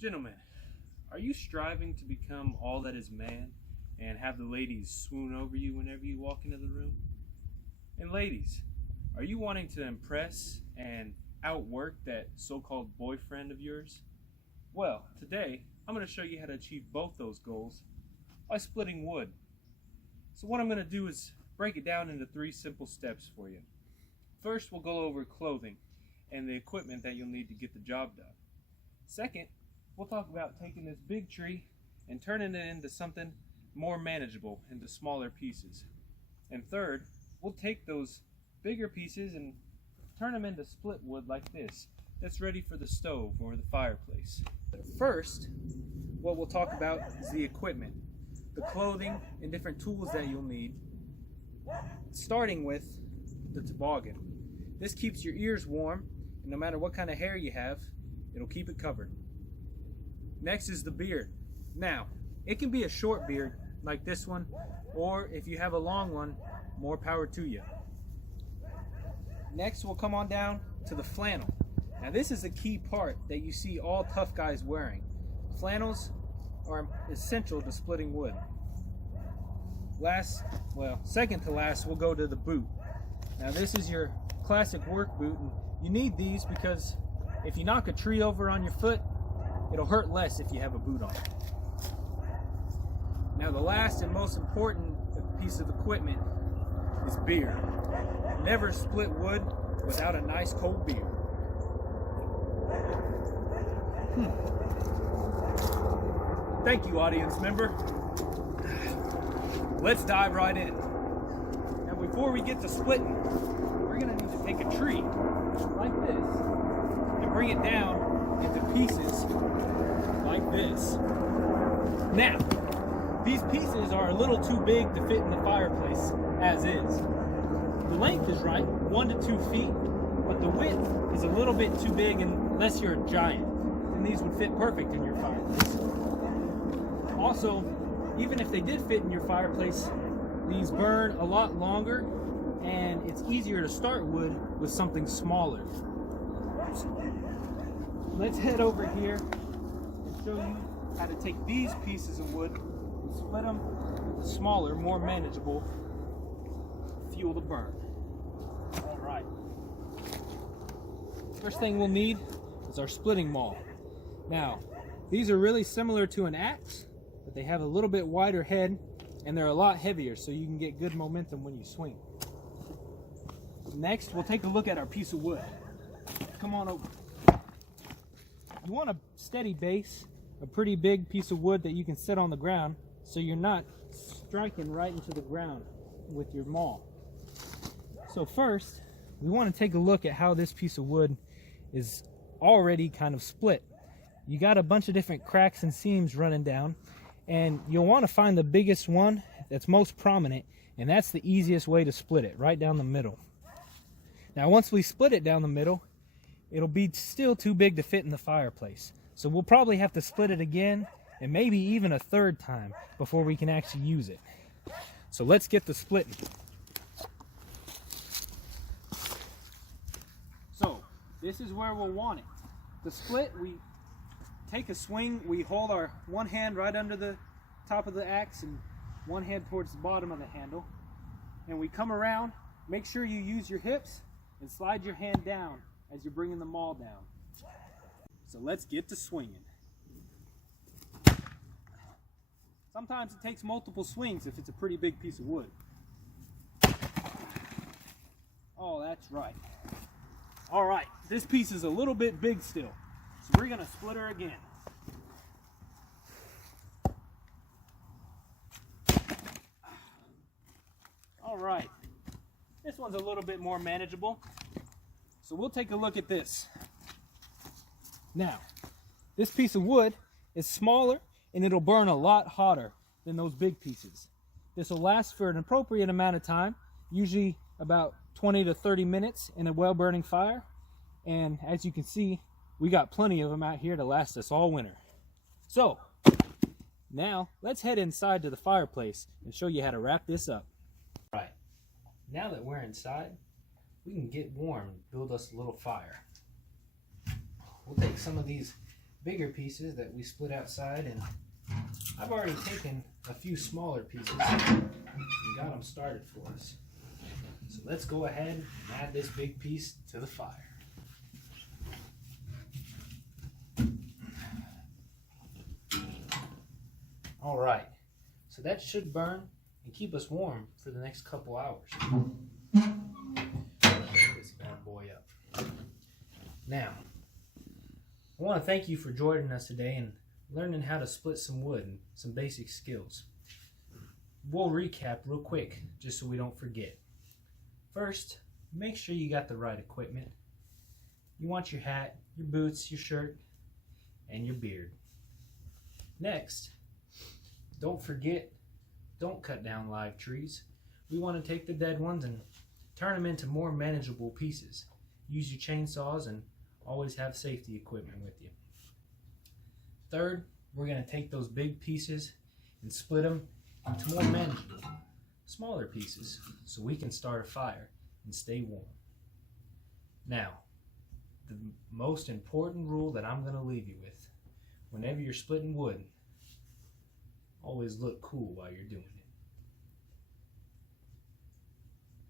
Gentlemen, are you striving to become all that is man and have the ladies swoon over you whenever you walk into the room? And ladies, are you wanting to impress and outwork that so-called boyfriend of yours? Well, today I'm going to show you how to achieve both those goals by splitting wood. So what I'm going to do is break it down into 3 simple steps for you. First, we'll go over clothing and the equipment that you'll need to get the job done. Second, we'll talk about taking this big tree and turning it into something more manageable, into smaller pieces. And third, we'll take those bigger pieces and turn them into split wood like this, that's ready for the stove or the fireplace. First, what we'll talk about is the equipment, the clothing and different tools that you'll need, starting with the toboggan. This keeps your ears warm, and no matter what kind of hair you have, it'll keep it covered. Next is the beard. Now, it can be a short beard like this one, or if you have a long one, more power to you. Next, we'll come on down to the flannel. Now, this is a key part that you see all tough guys wearing. Flannels are essential to splitting wood. Second to last, we'll go to the boot. Now, this is your classic work boot, and you need these because if you knock a tree over on your foot, it'll hurt less if you have a boot on. Now, the last and most important piece of equipment is beer. Never split wood without a nice cold beer. Thank you, audience member. Let's dive right in. Now, before we get to splitting, we're going to need to take a tree like this and bring it down into pieces like this. Now, these pieces are a little too big to fit in the fireplace as is. The length is right, 1 to 2 feet, but the width is a little bit too big unless you're a giant, and these would fit perfect in your fireplace. Also, even if they did fit in your fireplace, these burn a lot longer, and it's easier to start wood with something smaller. Let's head over here and show you how to take these pieces of wood and split them into smaller, more manageable fuel to burn. All right. First thing we'll need is our splitting maul. Now, these are really similar to an axe, but they have a little bit wider head and they're a lot heavier, so you can get good momentum when you swing. Next, we'll take a look at our piece of wood. Come on over. You want a steady base, a pretty big piece of wood that you can set on the ground so you're not striking right into the ground with your maul. So first, we want to take a look at how this piece of wood is already kind of split. You got a bunch of different cracks and seams running down, and you'll want to find the biggest one that's most prominent, and that's the easiest way to split it, right down the middle. Now, once we split it down the middle, it'll be still too big to fit in the fireplace. So we'll probably have to split it again, and maybe even a third time before we can actually use it. So let's get to splitting. So this is where we'll want it. To split, we take a swing, we hold our one hand right under the top of the axe and one hand towards the bottom of the handle, and we come around. Make sure you use your hips and slide your hand down as you're bringing the maul down. So let's get to swinging. Sometimes it takes multiple swings if it's a pretty big piece of wood. Oh, that's right. All right, this piece is a little bit big still, so we're gonna split her again. All right, this one's a little bit more manageable, so we'll take a look at this. Now, this piece of wood is smaller and it'll burn a lot hotter than those big pieces. This will last for an appropriate amount of time, usually about 20 to 30 minutes in a well-burning fire. And as you can see, we got plenty of them out here to last us all winter. So, now let's head inside to the fireplace and show you how to wrap this up. All right, now that we're inside, we can get warm and build us a little fire. We'll take some of these bigger pieces that we split outside, and I've already taken a few smaller pieces and got them started for us. So let's go ahead and add this big piece to the fire. All right, so that should burn and keep us warm for the next couple hours. Pick this bad boy up. Now, I want to thank you for joining us today and learning how to split some wood and some basic skills. We'll recap real quick just so we don't forget. First, make sure you got the right equipment. You want your hat, your boots, your shirt, and your beard. Next, don't forget, don't cut down live trees. We want to take the dead ones and turn them into more manageable pieces. Use your chainsaws and always have safety equipment with you. Third, we're going to take those big pieces and split them into more manageable, smaller pieces so we can start a fire and stay warm. Now, the most important rule that I'm going to leave you with, whenever you're splitting wood, always look cool while you're doing it.